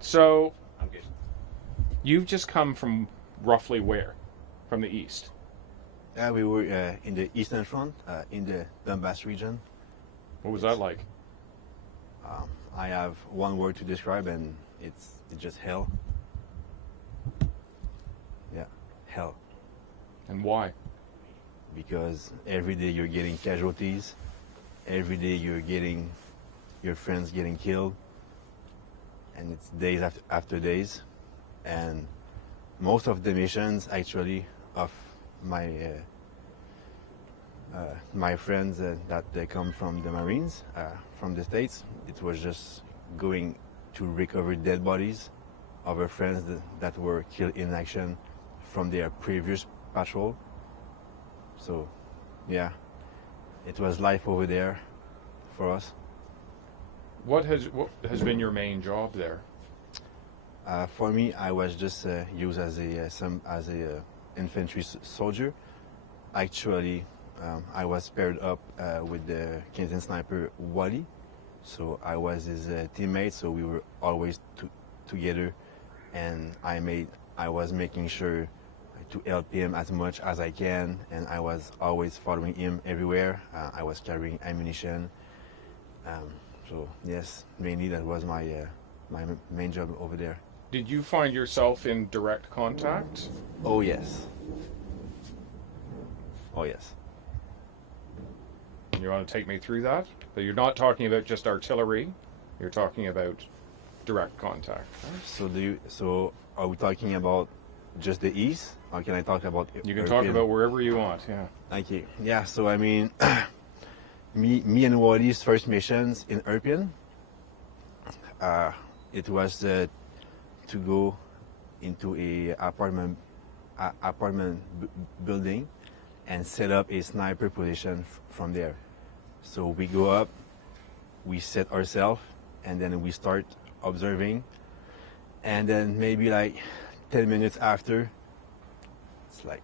So Okay. you've just come from roughly where? From the east. We were in the Eastern Front, in the Donbass region. What was that like? I have one word to describe, and it's just hell. Yeah, hell. And why? Because every day you're getting casualties. Every day you're getting your friends getting killed, and it's days after days. And most of the missions, actually, of my my friends that they come from the Marines, from the States, it was just going to recover dead bodies of our friends that were killed in action from their previous patrol. So, yeah, it was life over there for us. What has been your main job there? For me, I was just used as a infantry soldier. Actually, I was paired up with the Canadian sniper Wally, so I was his teammate. So we were always together, and I was making sure to help him as much as I can, and I was always following him everywhere. I was carrying ammunition. So yes, mainly that was my main job over there. Did you find yourself in direct contact? Oh yes. Oh yes. You want to take me through that? But you're not talking about just artillery. You're talking about direct contact. So are we talking about just the east, or can I talk about? You can talk about wherever you want. Yeah. Okay. Yeah. So I mean, me and Wally's first missions in Irpin. It was to go into a apartment building and set up a sniper position from there. So we go up, we set ourselves, and then we start observing. And then maybe like 10 minutes after, it's like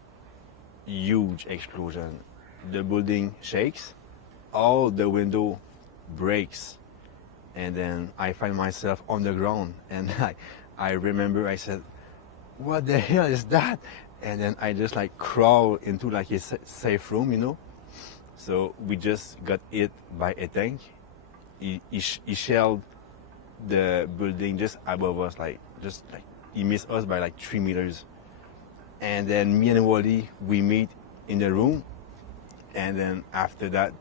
huge explosion. The building shakes, all the window breaks, and then I find myself on the ground. And I remember I said, "What the hell is that?" And then I just like crawl into like a safe room, you know. So we just got hit by a tank. He shelled the building just above us, like he missed us by like 3 meters. And then me and Wally, we meet in the room, and then after that,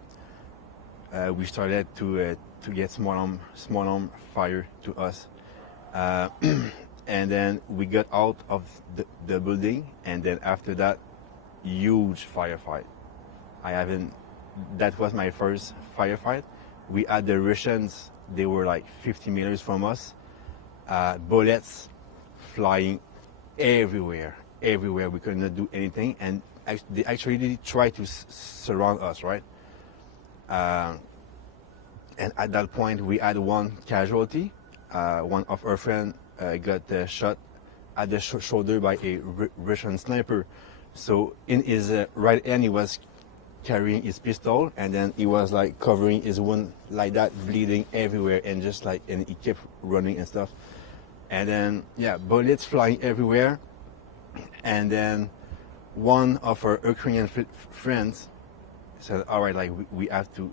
we started to get small arm fire to us. And then we got out of the building, and then after that, huge firefight. That was my first firefight. We had the Russians, they were like 50 meters from us. Bullets flying everywhere. We could not do anything, and they actually tried to surround us, right? And at that point, we had one casualty. One of our friends got shot at the shoulder by a Russian sniper. So in his right hand, he was carrying his pistol, and then he was like covering his wound like that, bleeding everywhere, and he kept running and stuff. And then bullets flying everywhere. And then one of our Ukrainian friends said, "All right, like we have to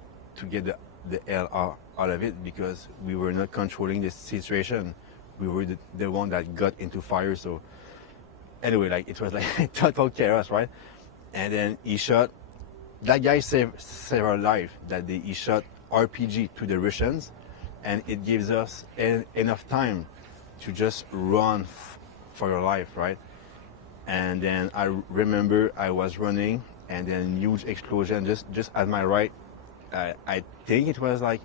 get the hell out of it, because we were not controlling the situation. We were the one that got into fire." So anyway, like it was like total chaos, right? And then he shot. That guy saved our life. He shot RPG to the Russians, and it gives us enough time to just run for your life, right? And then I remember I was running, and then huge explosion just at my right. I think it was like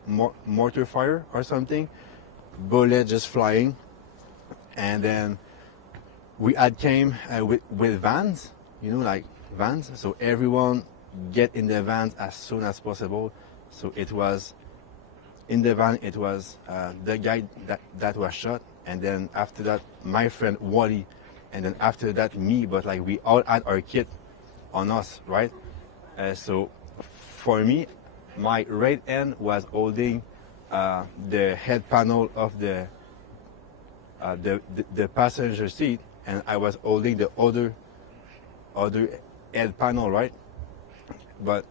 mortar fire or something. Bullet just flying. And then we had came with vans, you know, like vans. So everyone get in the vans as soon as possible. So it was in the van. It was the guy that was shot, and then after that my friend Wally, and then after that me. But like we all had our kit on us, right? So for me, my right hand was holding the head panel of the the passenger seat, and I was holding the other head panel, right? But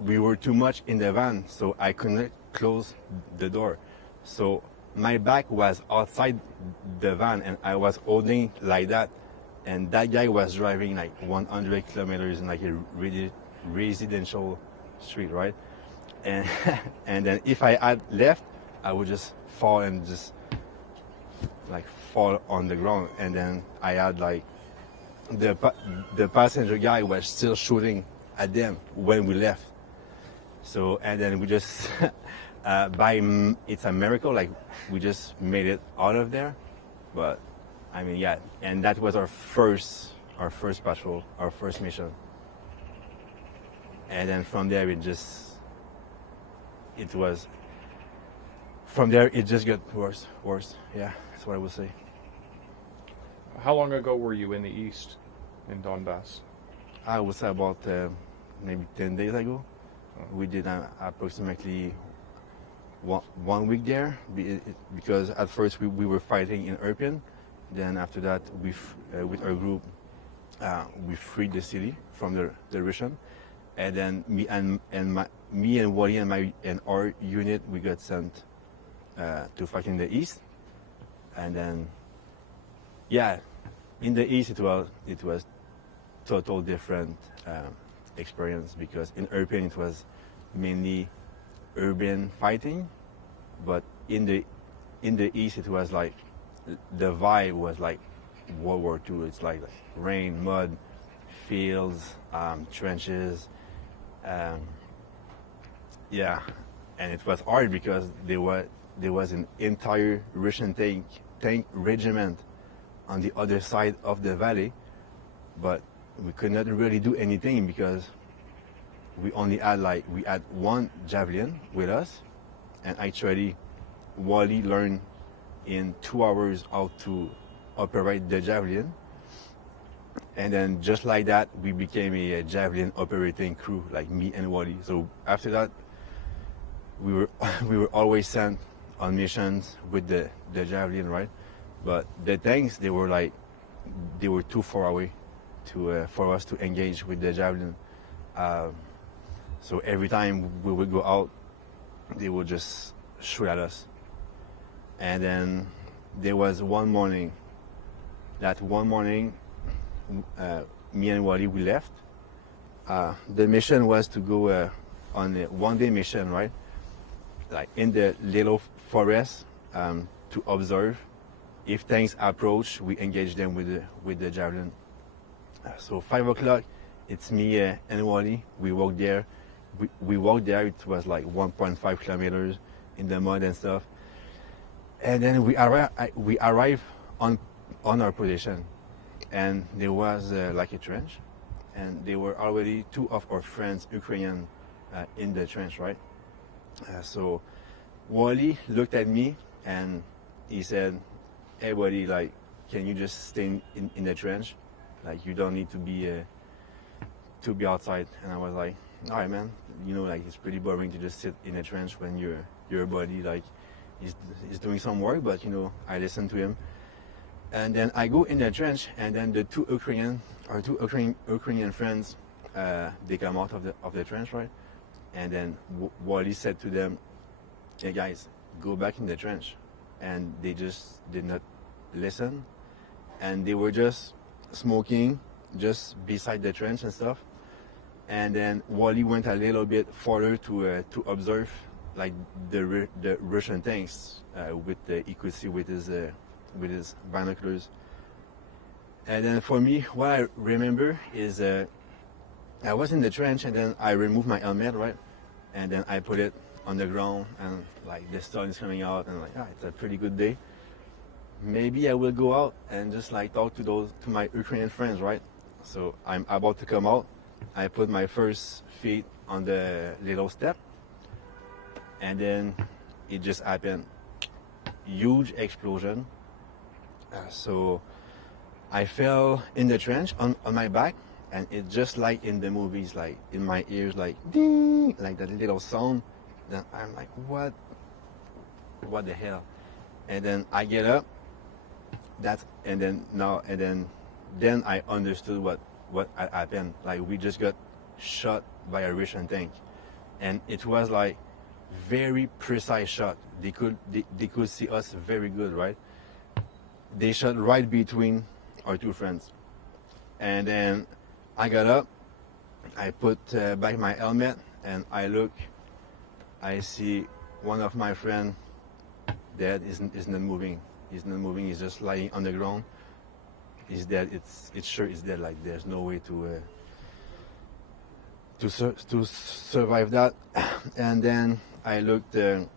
we were too much in the van, so I couldn't close the door. So my back was outside the van, and I was holding like that. And that guy was driving like 100 kilometers in like a really residential street, right? And and then if I had left, I would just fall and just like fall on the ground. And then I had like the passenger guy was still shooting at them when we left. So and then we just it's a miracle, like we just made it out of there. But I mean, yeah, and that was our first patrol, our first mission. And then from there it just got worse. Yeah, that's what I would say. How long ago were you in the East, in Donbass? I would say about maybe 10 days ago. We did approximately 1 week there, because at first we were fighting in Irpin. Then after that, with our group, we freed the city from the Russian. And then me and Wally and our unit, we got sent to fight in the East. And then, yeah, in the East it was total different experience, because in Irpin it was mainly urban fighting, but in the East it was like the vibe was like World War II. It's like rain, mud, fields, trenches. Yeah, and it was hard because there was an entire Russian tank regiment on the other side of the valley, but we could not really do anything because we had one javelin with us, and actually Wally learned in 2 hours how to operate the javelin. And then just like that, we became a javelin operating crew, like me and Wally. So after that, we were always sent on missions with the javelin, right? But the tanks, they were too far away for us to engage with the javelin. So every time we would go out, they would just shoot at us. And then there was one morning. That one morning, me and Wally, we left. The mission was to go on a one-day mission, right? Like in the little forest, to observe. If tanks approach, we engage them with the javelin. So 5 o'clock, it's me and Wally. We walked there. We walked there. It was like 1.5 kilometers in the mud and stuff. And then we arrived on our position, and there was like a trench, and there were already 2 of our friends, Ukrainian, in the trench, right? So Wally looked at me and he said, "Hey buddy, like, can you just stay in the trench? Like, you don't need to be outside." And I was like, "All right, man. You know, like, it's pretty boring to just sit in a trench when your buddy like he's doing some work." But you know, I listened to him. And then I go in the trench, and then the two Ukrainian friends, they come out of the trench, right? And then Wally said to them, "Hey guys, go back in the trench." And they just did not listen, and they were just smoking just beside the trench and stuff. And then Wally went a little bit further to observe like the Russian tanks he could see with his binoculars. And then for me, what I remember is I was in the trench, and then I removed my helmet, right? And then I put it on the ground, and like the sun is coming out, and like, it's a pretty good day. Maybe I will go out and just like talk to my Ukrainian friends, right? So I'm about to come out. I put my first feet on the little step, and then it just happened. Huge explosion. So I fell in the trench on my back, and it just like in the movies, like in my ears, like ding, like that little sound. Then I'm like, what the hell? And then I get up, that's and then I understood what had happened. Like we just got shot by a Russian tank, and it was like very precise shot. They could see us very good, right? They shot right between our two friends, and then I got up, I put back my helmet, and I look, I see one of my friends dead. Is not moving. He's not moving. He's just lying on the ground. He's dead. It's sure he's dead. Like there's no way to survive that. And then I looked to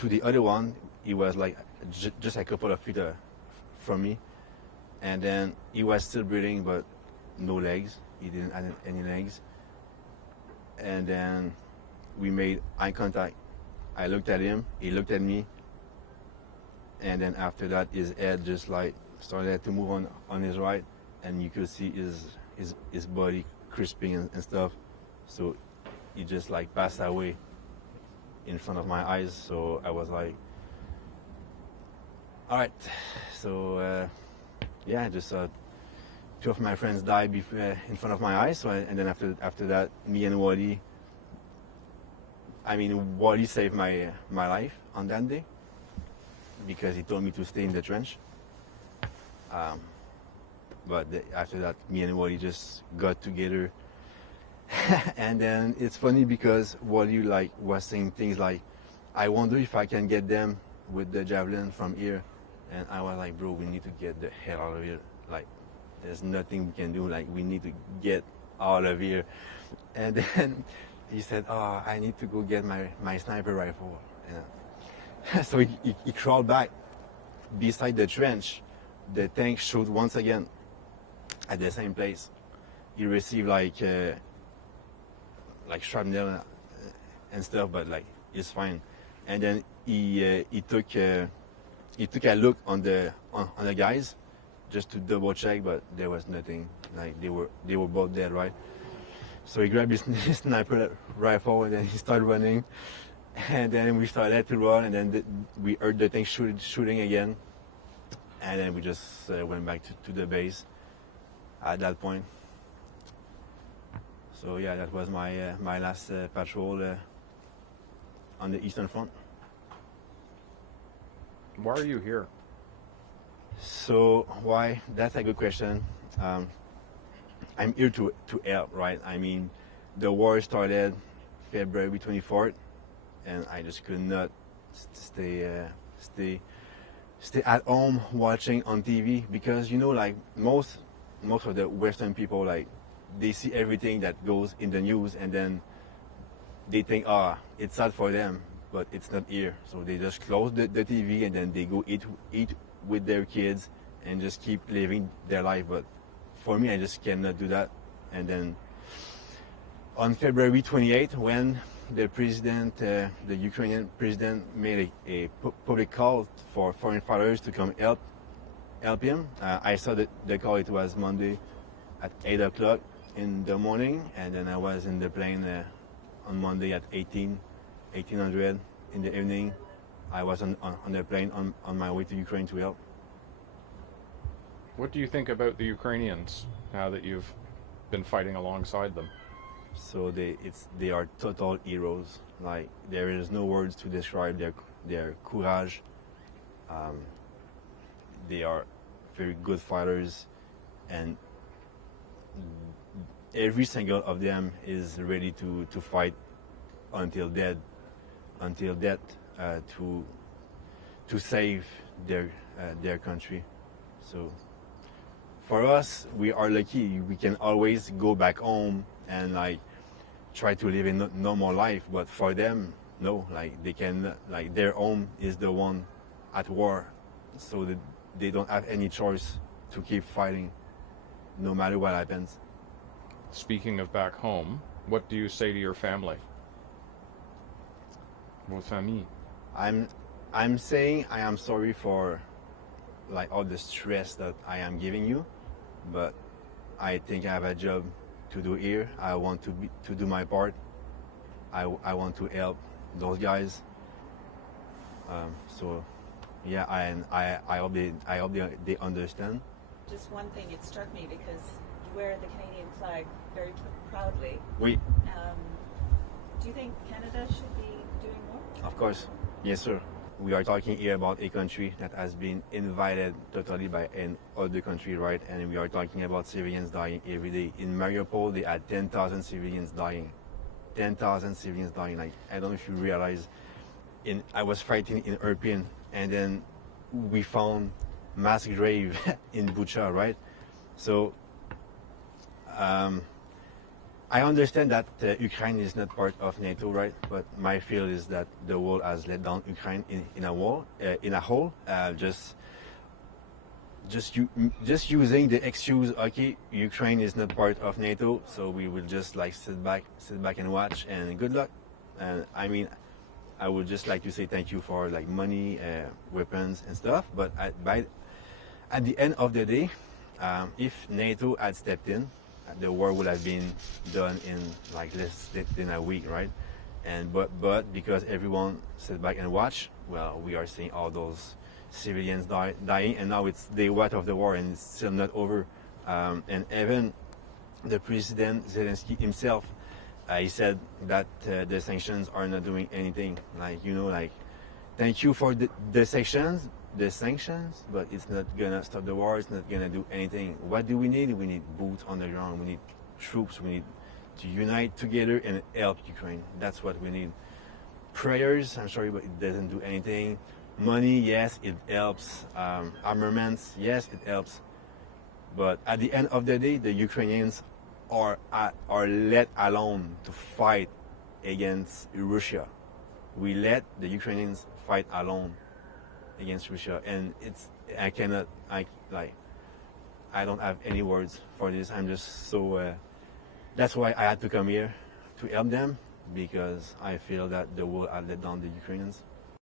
the other one. He was like just a couple of feet from me, and then he was still breathing but no legs. He didn't have any legs. And then we made eye contact. I looked at him. He looked at me. And then after that, his head just like started to move on his right, and you could see his body crisping and stuff. So he just like passed away in front of my eyes. So I was like, all right. So yeah, just two of my friends died in front of my eyes. So and then after that, me and Wally. I mean, Wally saved my life on that day because he told me to stay in the trench. But after that, me and Wally just got together. And then it's funny because Wally like was saying things like, I wonder if I can get them with the javelin from here. And I was like, bro, we need to get the hell out of here. Like, there's nothing we can do. Like, we need to get out of here. And then he said, oh, I need to go get my sniper rifle. Yeah. So he crawled back beside the trench. The tank shot once again at the same place. He received like shrapnel and stuff, but like it's fine. And then he took a look on the guys just to double check, but there was nothing. Like they were both dead, right? So he grabbed his sniper rifle and then he started running. And then we started to run, and then we heard the thing shooting again. And then we just went back to the base at that point. So yeah, that was my last patrol on the Eastern Front. Why are you here? So why? That's a good question. I'm here to help, right? I mean, the war started February 24th, and I just could not stay at home watching on TV because like most of the Western people, like they see everything that goes in the news and then they think, it's sad for them, but it's not here. So they just close the TV and then they go eat with their kids and just keep living their life. But for me, I just cannot do that. And then on February 28th, when the president, the Ukrainian president, made a public call for foreign fighters to come help him, I saw the call. It was Monday at 8 o'clock in the morning, and then I was in the plane on Monday at 1800 in the evening. I was on the plane on my way to Ukraine to help. What do you think about the Ukrainians now that you've been fighting alongside them? So they are total heroes. Like there is no words to describe their courage. They are very good fighters, and every single of them is ready to fight until death to save their country. So for us, we are lucky. We can always go back home and like try to live a normal life. But for them, no. Like they can, like their home is the one at war, so that they don't have any choice to keep fighting, no matter what happens. Speaking of back home, what do you say to your family? Votre famille. I'm saying I am sorry for like all the stress that I am giving you, but I think I have a job to do here. I want to do my part. I want to help those guys. So Yeah, and I hope they understand. Just one thing, it struck me because you wear the Canadian flag very proudly. Oui, Do you think Canada should be doing more? of course. Yes, sir. We are talking here about a country that has been invaded totally by an other country, right? And we are talking about civilians dying every day. In Mariupol, they had 10,000 civilians dying. 10,000 civilians dying. Like, I don't know if you realize, I was fighting in Irpin, and then we found mass grave in Bucha, right? So, I understand that Ukraine is not part of NATO, right? But my feel is that the world has let down Ukraine in a whole. Just using the excuse, okay, Ukraine is not part of NATO, so we will just like sit back and watch, and good luck. And I mean, I would just like to say thank you for like money, weapons and stuff. But at the end of the day, if NATO had stepped in, the war would have been done in like less than a week, right? And but because everyone sit back and watch, well, we are seeing all those civilians dying, and now it's day one of the war and it's still not over. And even the President Zelensky himself, he said that the sanctions are not doing anything. Like, you know, like, thank you for the sanctions, but it's not gonna stop the war. It's not gonna do anything. What do we need? We need boots on the ground. We need troops. We need to unite together and help Ukraine. That's what we need. Prayers, I'm sorry, but it doesn't do anything. Money, yes, it helps. Armaments, yes, it helps. But at the end of the day, the Ukrainians are let alone to fight against Russia. We let the Ukrainians fight alone against Russia, and I don't have any words for this. I'm just so. That's why I had to come here to help them, because I feel that the world had let down the Ukrainians.